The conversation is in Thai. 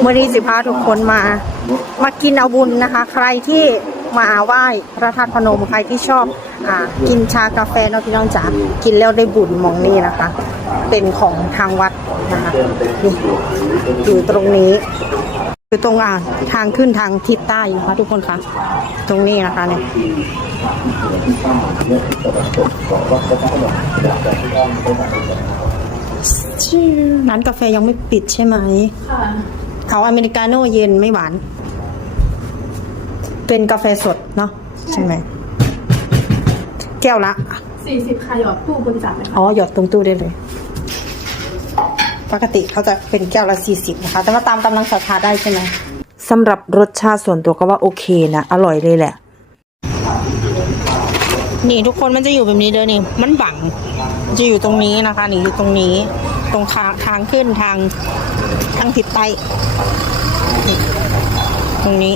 เมื่อนี้สิพาทุกคนมากินเอาบุญนะคะใครที่มาไหว้พระธาตุพนมใครที่ชอบกินชากาแฟเนาะพี่น้องจ๋ากินแล้วได้บุญมองนี่นะคะเป็นของทางวัดนะคะนี่อยู่ตรงนี้อยู่ตรงทางขึ้นทางทิศใต้นะคะทุกคนคะตรงนี้นะคะเนี่ยร้านกาแฟยังไม่ปิดใช่ไหมค่ะเอาอเมริกาโน่เย็นไม่หวานเป็นกาแฟสดเนาะใช่ไหมแก้วละ40ค่ะหยอดตู้บริจาคเลยค่ะอ๋อหยอดตรงตู้ได้เลยปกติเขาจะเป็นแก้วละ40นะคะแต่ว่าตามกำลังศรัทธาได้ใช่ไหมสำหรับรสชาติส่วนตัวก็ว่าโอเคนะอร่อยเลยแหละนี่ทุกคนมันจะอยู่แบบนี้เด้อนี่มันบังจะอยู่ตรงนี้นะคะนี่อยู่ตรงนี้ตรงทางขึ้นทางทิศใต้ตรงนี้